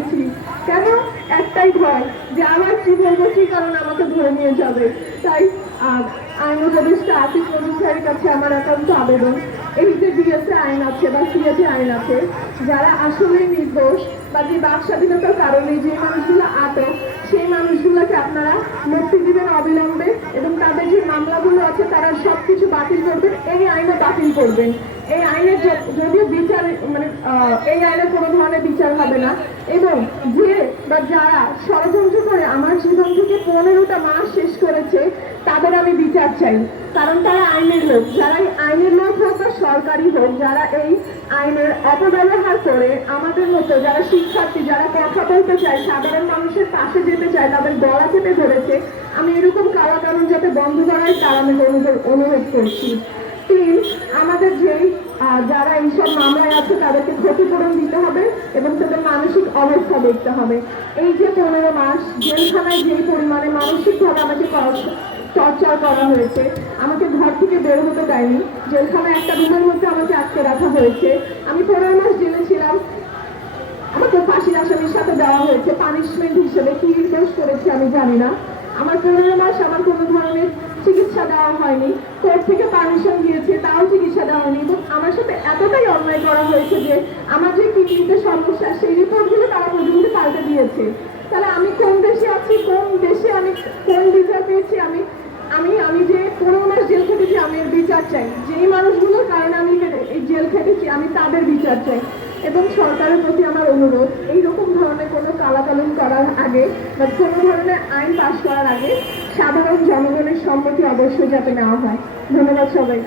দিয়েছি। কেন? একটাই ভয় যে আবার কি বলবো, কি কারণ আমাকে ধরে নিয়ে যাবে। তাই আইন উপদেষ্টা আসিফ নজরুল স্যারের কাছে আমার একান্ত আবেদন, এই যে ডিএসএ আইন আছে বা সিএজে আইন আছে, যারা আসলে নির্দোষ বা যে বাক স্বাধীনতার কারণে যে মানুষগুলো আটক, সেই মানুষগুলোকে আপনারা মুক্তি দিবেন অবিলম্বে, এবং তাদের যে মামলাগুলো আছে তারা সবকিছু বাতিল করবেন, এই আইনও বাতিল করবেন। এই আইনের যদিও বিচার মানে এই আইনের কোনো ধরনের বিচার হবে না, এবং যে বা যারা ষড়যন্ত্র করে আমার জীবন থেকে 15টা মাস শেষ করেছে তাদের আমি বিচার চাই। কারণ তারা আইনের লোক, যারা এই আইনের লোক হোক বা সরকারি হোক, যারা এই আইনের অপব্যবহার করে আমাদের মতো যারা শিক্ষার্থী, যারা কথা বলতে চায়, সাধারণ মানুষের পাশে যেতে চায়, তাদের গলা চেপে ধরেছে, আমি এরকম কালা কানুন যাতে বন্ধ করাই তার আমি অনুরোধ করছি। আমাদের যেই যারা এইসব মামলায় আছে তাদেরকে ক্ষতিপূরণ দিতে হবে এবং তাদের মানসিক অবস্থা দেখতে হবে। এই যে 15 মাস জেলখানায় যেই পরিমাণে মানসিকভাবে আমাকে টর্চার করা হয়েছে, আমাকে ঘর থেকে বের হতে দেয়নি, জেলখানায় একটা রুমের মধ্যে আমাকে আটকে রাখা হয়েছে। আমি 15 মাস জেলে ছিলাম, আমাকে ফাঁসির আসামির সাথে দেওয়া হয়েছে পানিশমেন্ট হিসেবে। কি দোষ করেছি আমি জানি না। আমার 15 মাস আমার কোনো ধরনের চিকিৎসা দেওয়া হয়নি, কোর্ট থেকে পারমিশন দিয়েছে তাও চিকিৎসা দেওয়া হয়নি, এবং আমার সাথে এতটাই অন্যায় করা হয়েছে যে আমার যে কিডনিতে সমস্যা সেই রিপোর্টগুলো তারা পর্যন্ত পাল্টে দিয়েছে। তাহলে আমি কোন দেশে আছি, কোন দেশে আমি কোন বিচার পেয়েছি? আমি আমি আমি যে 15 মাস জেল খেটেছি আমি এর বিচার চাই। যেই মানুষগুলোর কারণে আমি এই জেল খেটেছি আমি তাদের বিচার চাই। এবং সরকারের প্রতি আমার অনুরোধ, এইরকম ধরনের কোনো কালাকানুন করার আগে বা কোনো ধরনের আইন পাশ করার আগে সাধারণ জনগণের সম্মতি অবশ্যই যাতে নেওয়া হয়। ধন্যবাদ সবাই।